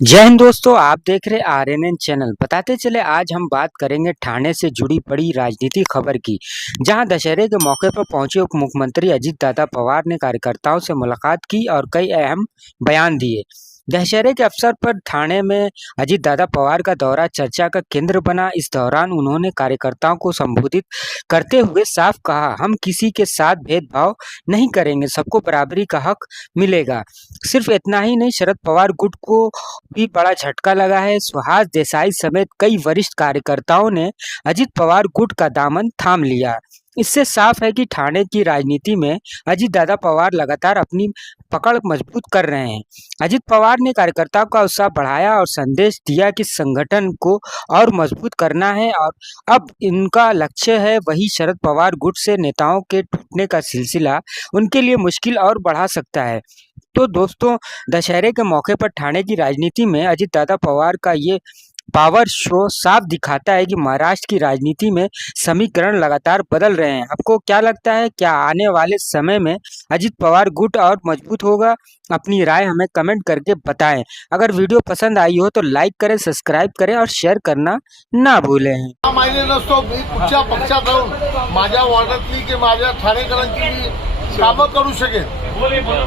जय हिंद दोस्तों, आप देख रहे आरएनएन चैनल। बताते चले आज हम बात करेंगे ठाणे से जुड़ी बड़ी राजनीतिक खबर की, जहां दशहरे के मौके पर पहुंचे उप मुख्यमंत्री अजित दादा पवार ने कार्यकर्ताओं से मुलाकात की और कई अहम बयान दिए। दशहरे के अवसर पर ठाणे में अजित दादा पवार का दौरा चर्चा का केंद्र बना। इस दौरान उन्होंने कार्यकर्ताओं को संबोधित करते हुए साफ कहा, हम किसी के साथ भेदभाव नहीं करेंगे, सबको बराबरी का हक मिलेगा। सिर्फ इतना ही नहीं, शरद पवार गुट को भी बड़ा झटका लगा है। सुहास देसाई समेत कई वरिष्ठ कार्यकर्ताओं ने अजित पवार गुट का दामन थाम लिया। इससे साफ है कि ठाणे की राजनीति में अजित दादा पवार लगातार अपनी पकड़ मजबूत कर रहे हैं। अजित पवार ने कार्यकर्ताओं का उत्साह बढ़ाया और संदेश दिया कि संगठन को और मजबूत करना है और अब इनका लक्ष्य है वही शरद पवार गुट से नेताओं के टूटने का सिलसिला उनके लिए मुश्किल और बढ़ा सकता है। तो दोस्तों, दशहरे के मौके पर ठाणे की राजनीति में अजित दादा पवार का ये पावर शो साफ दिखाता है कि महाराष्ट्र की राजनीति में समीकरण लगातार बदल रहे हैं। आपको क्या लगता है, क्या आने वाले समय में अजित पवार गुट और मजबूत होगा? अपनी राय हमें कमेंट करके बताएं। अगर वीडियो पसंद आई हो तो लाइक करें, सब्सक्राइब करें और शेअर करना ना भूलें। हा माहिती नसतो मी कुठच्या पक्षात राहून माझ्या वॉर्डातली की माझ्या ठाणेकरांची मी कामं करू शकेन,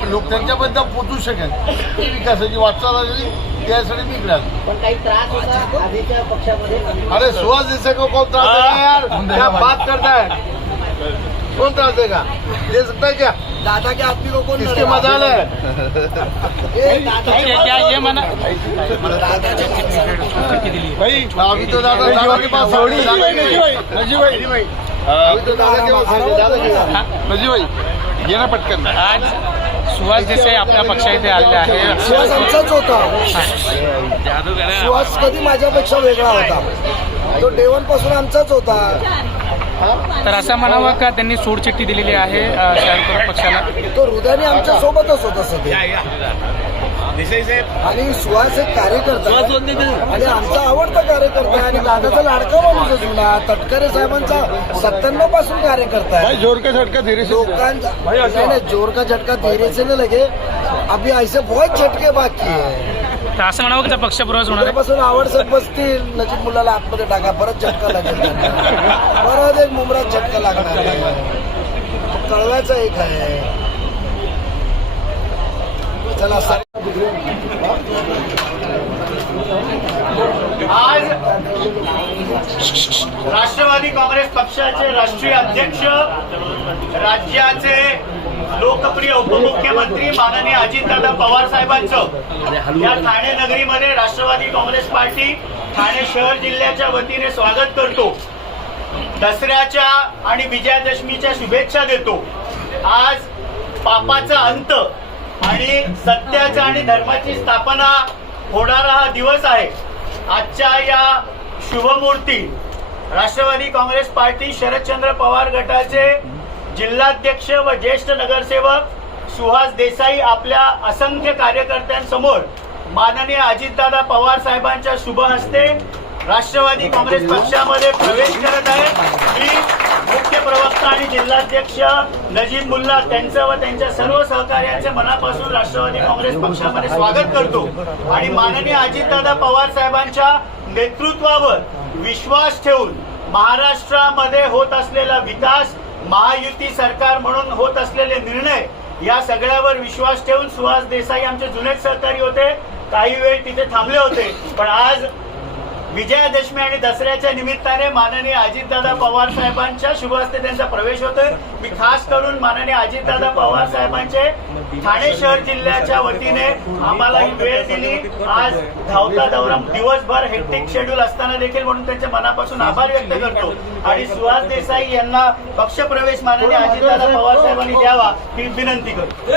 लोक त्यांच्यापर्यंत पोहोचू शकेन, ही विकासाची वाटचाल झाली त्यासाठी मी इकडे आलो. पण काही त्रास होता आधीच्या पक्षामध्ये? अरे सुहास देसाई को कौन त्रास देगा यार, क्या बात करता है, कौन त्रास देगा, दे सकता है क्या? दादा के आदमी को कौन किसके मजाल है? क्या ये मना भाई अभी तो दादा के पास नजीब भाई अभी तो दादा के पास नजीब भाई ये ना पटकन. आज सुहास देसाई आपल्या पक्षा इथे आलेले आहे. सुहास आमचाच होता. सुहास कधी माझ्यापेक्षा वेगळा होता, तो डेवन पासून आमचाच होता. तर असं म्हणावं का त्यांनी सोडचिठ्ठी दिलेली आहे शरद पक्षाला? तो हृदयाने आमच्या सोबतच होता सध्या. आणि सुहास एक कार्यकर्ता आणि आमचा आवडता कार्यकर्ता आहे आणि दादाचा लाडका माणूस आहे जुना. तटकरे साहेबांचा 97 पासून कार्यकर्ता आहे. जोर का झटका धीरे से लोकांचा नहीं, जोर का झटका धीरे से नहीं लगे, अभी ऐसे बहुत झटके बाकी है. तर असं म्हणावं की पक्ष पुरवच होणार आहे. उद्यापासून आवडसत बसतील, नजीब मुलाला आतमध्ये टाका, परत झटका लागेल त्यांना. परत एक मुंबरात झटका लागणार आहे. कळवायचं एक आहे. चला आज राष्ट्रवादी काँग्रेस पक्षाचे राष्ट्रीय अध्यक्ष, राज्याचे लोकप्रिय उपमुख्यमंत्री माननीय अजितदादा पवार साहेबांचं या ठाणे नगरीमध्ये राष्ट्रवादी काँग्रेस पार्टी ठाणे शहर जिल्ह्याच्या वतीने स्वागत करतो. दसऱ्याच्या आणि विजयादशमीच्या शुभेच्छा देतो. आज पापाचा अंत आणि सत्याचा आणि धर्माची स्थापना होणारा हा दिवस आहे. आजच्या या शुभमूर्ती राष्ट्रवादी काँग्रेस पार्टी शरदचंद्र पवार गटाचे जिल्हाध्यक्ष व ज्येष्ठ नगरसेवक सुहास देसाई आपल्या असंख्य कार्यकर्त्यांसमोर माननीय अजितदादा पवार साहेबांच्या शुभ हस्ते राष्ट्रवादी काँग्रेस पक्षामध्ये प्रवेश करत आहे. मी मुख्य प्रवक्ता आणि जिल्हाध्यक्ष नजीब मुल्ला त्यांचं व त्यांच्या सर्व सहकार्यांचे मनापासून राष्ट्रवादी काँग्रेस पक्षामध्ये स्वागत करतो आणि माननीय अजितदादा पवार साहेबांच्या नेतृत्वावर विश्वास ठेवून महाराष्ट्रामध्ये होत असलेला विकास, महायुती सरकार म्हणून होत असलेले निर्णय, या सगळ्यावर विश्वास ठेवून सुहास देसाई आमचे जुने सहकारी होते, काही वेळ तिथे थांबले होते, पण आज विजयादशमी आणि दसऱ्याच्या निमित्ताने माननीय अजितदादा पवार साहेबांच्या शुभ हस्ते त्यांचा प्रवेश होतोय. मी खास करून माननीय अजितदादा पवार साहेबांचे ठाणे शहर जिल्ह्याच्या वतीने आम्हाला ही वेळ दिली. आज धावता दौरा दिवसभर हेक्टिक शेड्यूल असताना देखील म्हणून त्यांच्या मनापासून आभार व्यक्त करतो आणि सुहास देसाई यांना पक्षप्रवेश माननीय अजितदादा पवार साहेबांनी द्यावा ही विनंती करतो.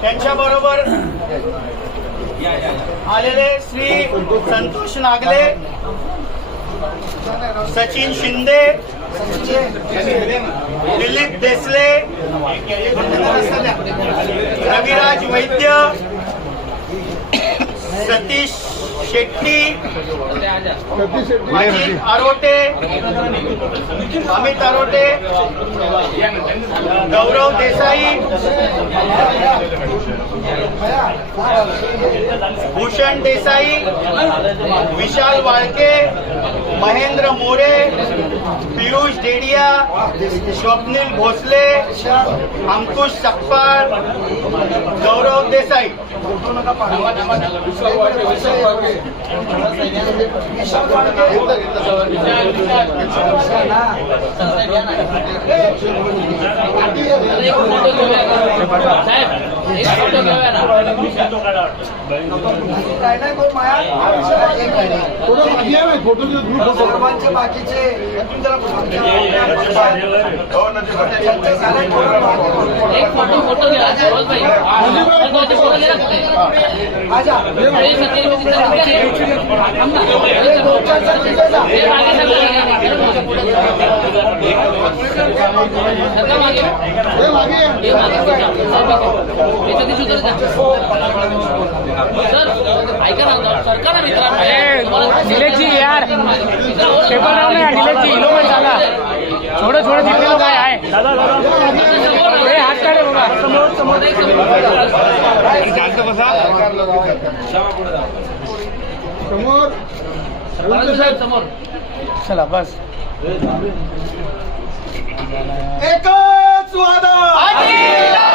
त्यांच्याबरोबर आलेले श्री संतोष नागले, सचिन शिंदे, दिलीप देसले, रविराज वैद्य, सतीश शेट्टी, अजित आरोटे, अमित आरोटे, गौरव देसाई, भूषण देसाई, विशाल वाळके, महेंद्र मोरे, पियुष डेडिया, स्वप्नील भोसले, अंकुश सकपाळ, गौरव देसाई. सर्वांचे बाकीचे निलेशजी यार पेपर डाउन है निलेशजी इन लोग चला छोड़ो छोड़ो जितने लोग आए हाथ काढे बघा समोर चला बस एकच वादा